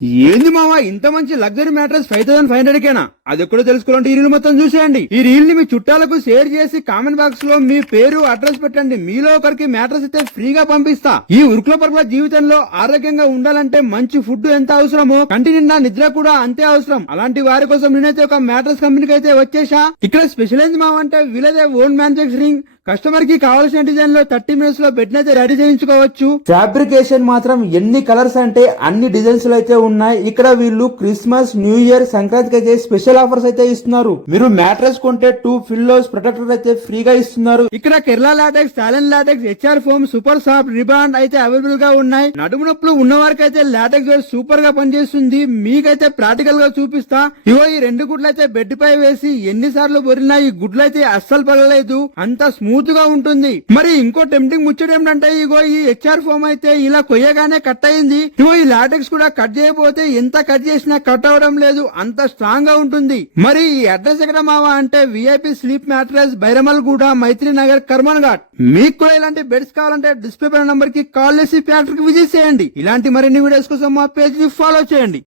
ఏంది మావా ఇంత మంచి లగ్జరీ మ్యాట్రెస్ 5500 కేనా? అది ఎక్కడో తెలుసుకోవాలంటే ఈ రీల్ మొత్తం చూసేయండి. ఈ రీల్ ని మీ చుట్టాలకు షేర్ చేసి కామెంట్ బాక్స్ లో మీ పేరు అడ్రస్ పెట్టండి. మీలో ఒకరికి మ్యాట్రెస్ అయితే ఫ్రీగా పంపిస్తా. ఈ ఉరుకుల పరుగుల జీవితంలో ఆరోగ్యంగా ఉండాలంటే మంచి ఫుడ్ ఎంత అవసరమో కంటి నిండా నిద్ర కూడా అంతే అవసరం. అలాంటి వారి కోసం నేనైతే ఒక మ్యాట్రెస్ కంపెనీకి అయితే వచ్చేసా. ఇక్కడ స్పెషల్ ఏంది మావా అంటే వీళ్ళదే ఓన్ మ్యానుఫ్యాక్చరింగ్. కస్టమర్ కి కావాల్సిన డిజైన్ లో 30 మినిట్స్ లో బెడ్ అయితే రెడీ చేయించుకోవచ్చు. ఫ్యాబ్రికేషన్ మాత్రం ఎన్ని కలర్స్ అంటే అన్ని డిజైన్స్ లో అయితే ఉన్నాయి. ఇక్కడ వీళ్ళు క్రిస్మస్, న్యూ ఇయర్, సంక్రాంతికి అయితే స్పెషల్ ఆఫర్స్ అయితే ఇస్తున్నారు. మీరు మ్యాట్రెస్ కొంటే 2 పిల్లోస్ ప్రొటెక్టర్ అయితే ఫ్రీగా ఇస్తున్నారు. ఇక్కడ Kerala LaTeX, Thailand LaTeX, HR foam, super soft, రిబాండ్ అయితే అవైలబుల్ గా ఉన్నాయి. నడుము నొప్పులు ఉన్న వారికి అయితే లాటెక్స్ వేర్ సూపర్ గా పనిచేస్తుంది. మీకైతే ప్రాక్టికల్ గా చూపిస్తా. ఇగో ఈ 2 గుడ్లు అయితే బెడ్ పై వేసి ఎన్నిసార్లు బొరినా ఈ గుడ్లు అయితే అస్సలు పగలలేదు. అంత స్మూత్ గా ఉంటుంది. మరి ఇంకో టెంప్టింగ్ ముచ్చట ఏమిటంటే ఇగో ఈ హెచ్ఆర్ ఫోమ్ అయితే ఇలా కొయ్యగానే కట్ అయింది. ఇగో ఈ లాటెక్స్ కూడా కట్ చేయకపోతే ఎంత కట్ చేసినా కట్ అవడం లేదు. అంత స్ట్రాంగ్ గా ఉంటుంది. మరి ఈ అడ్రస్ ఎక్కడ మావా అంటే విఐపి స్లీప్ మ్యాట్రెస్, బైరమల్ గూడ, మైత్రి నగర్, కర్మన్ ఘాట్. మీకు కూడా ఇలాంటి బెడ్స్ కావాలంటే డిస్ప్లే పైన నంబర్ కి కాల్ చేసి ఫ్యాక్టరీకి విజిట్ చేయండి. ఇలాంటి మరిన్ని వీడియోస్ కోసం మా పేజ్ ని ఫాలో చేయండి.